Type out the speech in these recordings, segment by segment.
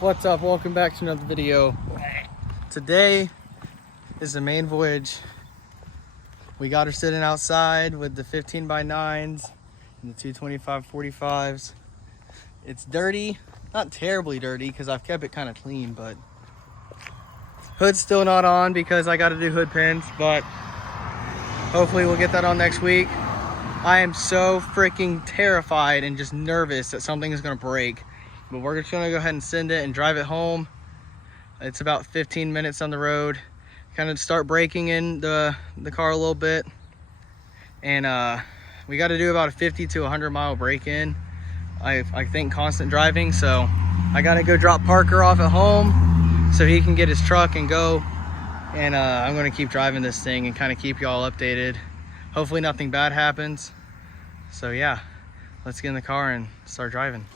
What's up? Welcome back to another video. Today is the main voyage. We got her sitting outside with the 15x9s and the 225/45s. It's dirty, not terribly dirty because I've kept it kind of clean, but hood's still not on because I got to do hood pins, but hopefully we'll get that on next week. I am so freaking terrified and just nervous that something is going to break. But we're just gonna go ahead and send it and drive it home. It's about 15 minutes on the road. Kind of start breaking in the car a little bit. And we got to do about a 50 to 100 mile break-in. I think constant driving. So I got to go drop Parker off at home so he can get his truck and go. And I'm gonna keep driving this thing and kind of keep y'all updated. Hopefully nothing bad happens. So yeah, let's get in the car and start driving.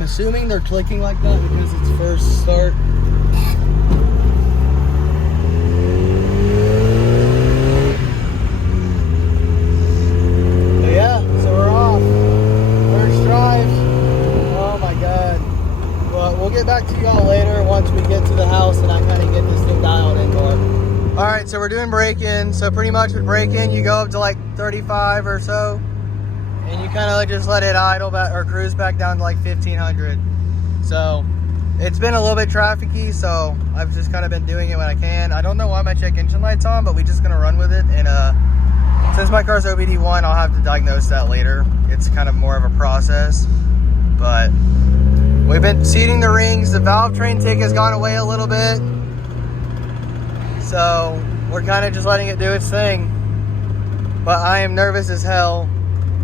Assuming they're clicking like that because it's first start. But yeah, so we're off. First drive. Oh my god. Well, we'll get back to y'all later once we get to the house and I kind of get this thing dialed in more. Alright, so we're doing break-in. So pretty much with break-in, you go up to like 35 or so. And you kind of just let it idle back or cruise back down to like 1500. So it's been a little bit trafficy, so I've just kind of been doing it when I can. I don't know why my check engine light's on, but we're just gonna run with it. And since my car's OBD1, I'll have to diagnose that later. It's kind of more of a process. But we've been seating the rings. The valve train tick has gone away a little bit. So we're kind of just letting it do its thing. But I am nervous as hell.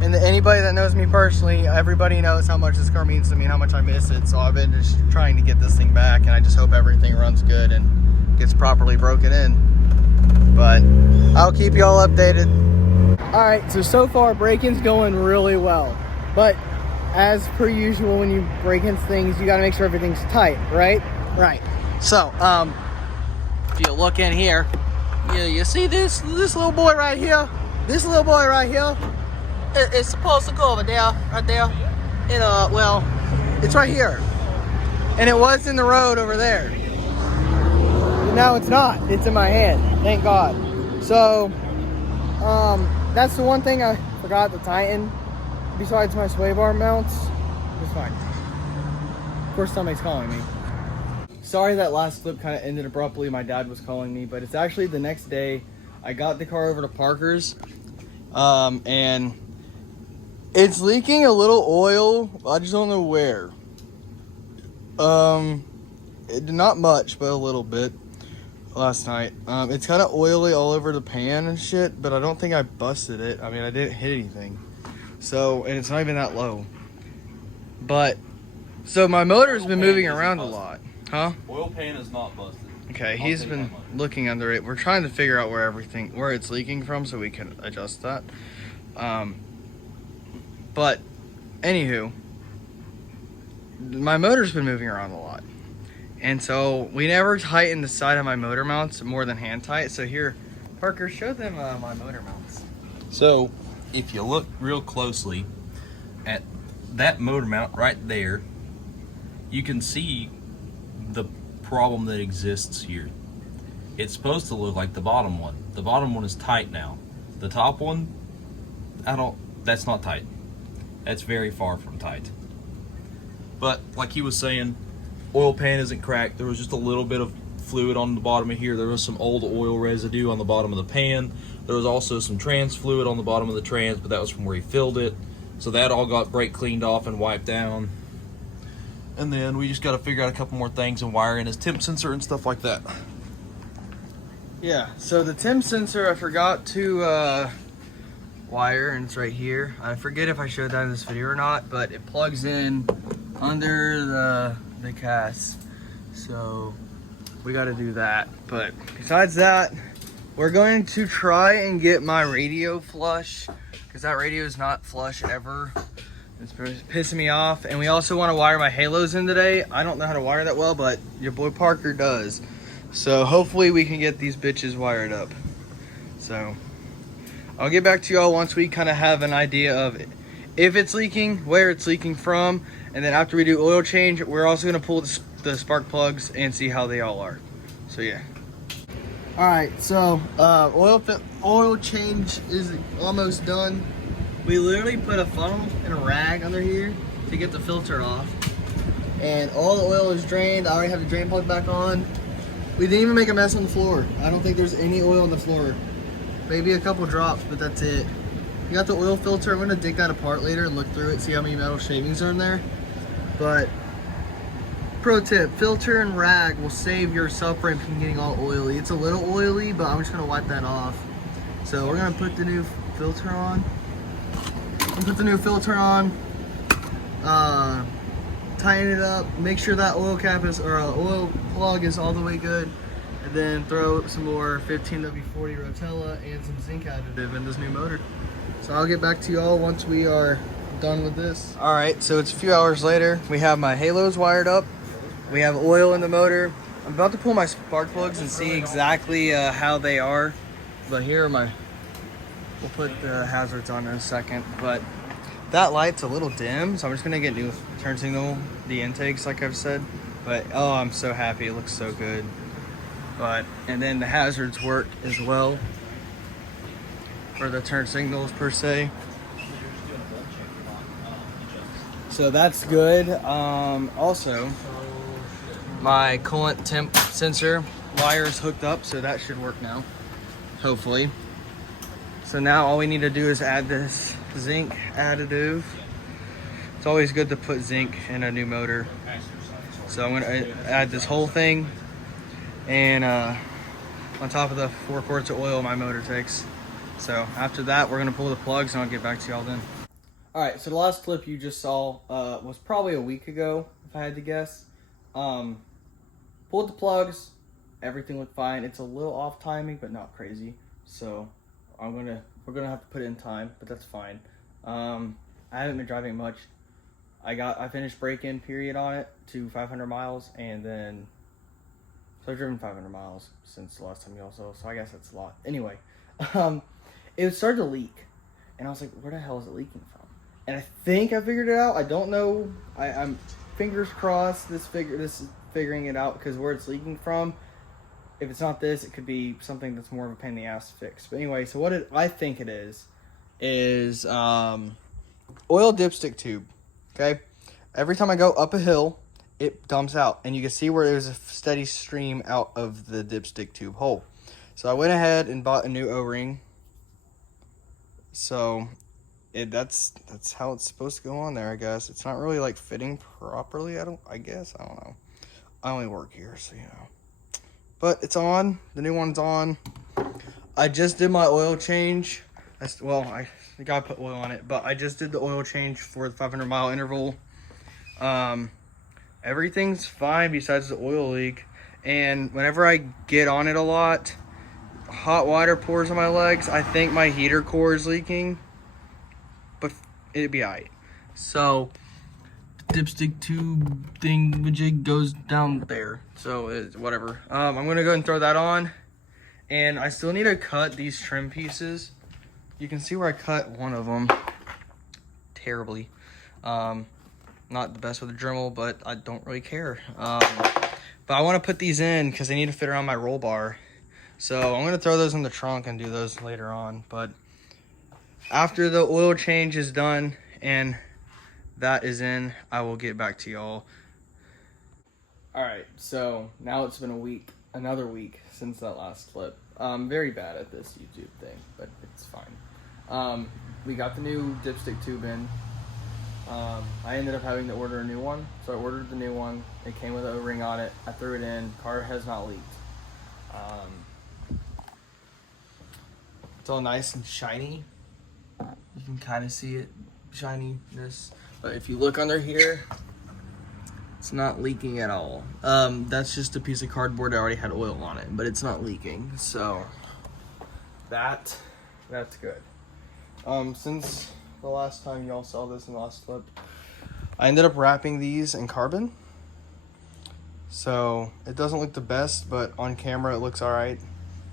And anybody that knows me personally, everybody knows how much this car means to me and how much I miss it. So I've been just trying to get this thing back, and I just hope everything runs good and gets properly broken in. But I'll keep y'all updated. All right, so far break-in's going really well. But as per usual, when you break in things, you gotta make sure everything's tight, right? Right. So, if you look in here, you see this little boy right here? This little boy right here? It's supposed to go over there, right there. And well, it's right here. And it was in the road over there. But now it's not. It's in my hand. Thank God. So, that's the one thing I forgot to tighten. Besides my sway bar mounts, it's fine. Of course, somebody's calling me. Sorry that last clip kind of ended abruptly. My dad was calling me, but it's actually the next day. I got the car over to Parker's, and it's leaking a little oil. I just don't know where. Not much, but a little bit last night. It's kind of oily all over the pan and shit, but I don't think I busted it. I mean, I didn't hit anything. So, and it's not even that low. But, so my motor's been moving around a lot. Huh? Oil pan is not busted. Okay, he's been looking under it. We're trying to figure out where it's leaking from so we can adjust that. But, anywho, my motor's been moving around a lot. And so, we never tightened the side of my motor mounts more than hand tight. So here, Parker, show them my motor mounts. So, if you look real closely at that motor mount right there, you can see the problem that exists here. It's supposed to look like the bottom one. The bottom one is tight now. The top one, that's not tight. That's very far from tight. But like he was saying, oil pan isn't cracked. There was just a little bit of fluid on the bottom of here. There was some old oil residue on the bottom of the pan. There was also some trans fluid on the bottom of the trans, but that was from where he filled it. So that all got brake cleaned off and wiped down. And then we just got to figure out a couple more things and wire in his temp sensor and stuff like that. Yeah, so the temp sensor I forgot to wire, and it's right here. I forget if I showed that in this video or not, but it plugs in under the cast. So we got to do that. But besides that, we're going to try and get my radio flush, because that radio is not flush ever. It's pissing me off. And we also want to wire my halos in today. I don't know how to wire that well, but your boy Parker does. So hopefully we can get these bitches wired up. So I'll get back to y'all once we kind of have an idea of if it's leaking, where it's leaking from, and then after we do oil change, we're also gonna pull the spark plugs and see how they all are. So yeah. All right, so oil change is almost done. We literally put a funnel and a rag under here to get the filter off, and all the oil is drained. I already have the drain plug back on. We didn't even make a mess on the floor. I don't think there's any oil on the floor. Maybe a couple drops, but that's it. You got the oil filter. I'm gonna dig that apart later and look through it, see how many metal shavings are in there. But pro tip, filter and rag will save your subframe from getting all oily. It's a little oily, but I'm just gonna wipe that off. So we're gonna put the new filter on. Tighten it up, make sure that oil cap is, or oil plug is all the way good. And then throw some more 15W40 Rotella and some zinc additive in this new motor. So I'll get back to y'all once we are done with this. All right, so it's a few hours later. We have my halos wired up. We have oil in the motor. I'm about to pull my spark plugs and see exactly how they are. But here are my, we'll put the hazards on in a second. But that light's a little dim, so I'm just gonna get new turn signal, the intakes like I've said. But oh, I'm so happy, it looks so good. But, and then the hazards work as well for the turn signals per se. So that's good. Also, my coolant temp sensor wire is hooked up, so that should work now, hopefully. So now all we need to do is add this zinc additive. It's always good to put zinc in a new motor. So I'm gonna add this whole thing, and on top of the 4 quarts of oil my motor takes. So after that, we're gonna pull the plugs and I'll get back to y'all then. All right, so the last clip you just saw was probably a week ago, if I had to guess. Pulled the plugs, everything looked fine. It's a little off timing, but not crazy. So we're gonna have to put it in time, but that's fine. I haven't been driving much. I finished break-in period on it to 500 miles, and then so I've driven 500 miles since the last time y'all saw, so I guess that's a lot. Anyway, it started to leak, and I was like, where the hell is it leaking from? And I think I figured it out. I don't know. I'm fingers crossed this is figuring it out, because where it's leaking from, if it's not this, it could be something that's more of a pain in the ass to fix. But anyway, so what I think it is oil dipstick tube. Okay, every time I go up a hill, it dumps out, and you can see where there's a steady stream out of the dipstick tube hole. So I went ahead and bought a new O-ring. So that's how it's supposed to go on there, I guess. It's not really like fitting properly. I don't know. I only work here, so you know. But it's on. The new one's on. I just did my oil change. I gotta put oil on it, but I just did the oil change for the 500 mile interval. Everything's fine besides the oil leak. And whenever I get on it a lot, hot water pours on my legs. I think my heater core is leaking, but it'd be alright. So dipstick tube thing majig goes down there, so it's whatever. I'm gonna go and throw that on, and I still need to cut these trim pieces. You can see where I cut one of them terribly. Not the best with a Dremel, but I don't really care. But I want to put these in because they need to fit around my roll bar. So I'm gonna throw those in the trunk and do those later on. But after the oil change is done and that is in, I will get back to y'all. All right, so now it's been another week since that last clip. I'm very bad at this YouTube thing, but it's fine. We got the new dipstick tube in. I ended up having to order a new one, so I ordered the new one. It came with an O-ring on it. I threw it in. Car has not leaked. It's all nice and shiny. You can kind of see it, shininess. But if you look under here, it's not leaking at all. That's just a piece of cardboard that already had oil on it, but it's not leaking. So that's good. Since the last time y'all saw this in the last clip. I ended up wrapping these in carbon. So it doesn't look the best, but on camera it looks all right.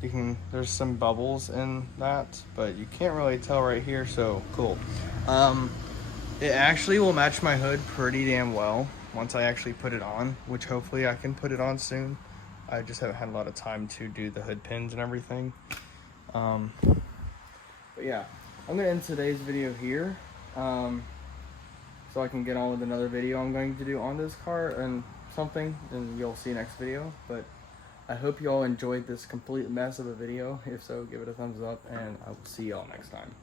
There's some bubbles in that, but you can't really tell right here, so cool. It actually will match my hood pretty damn well once I actually put it on, which hopefully I can put it on soon. I just haven't had a lot of time to do the hood pins and everything. But yeah, I'm gonna end today's video here. So I can get on with another video I'm going to do on this car and something, and you'll see next video. But I hope you all enjoyed this complete mess of a video. If so, give it a thumbs up, and I will see y'all next time.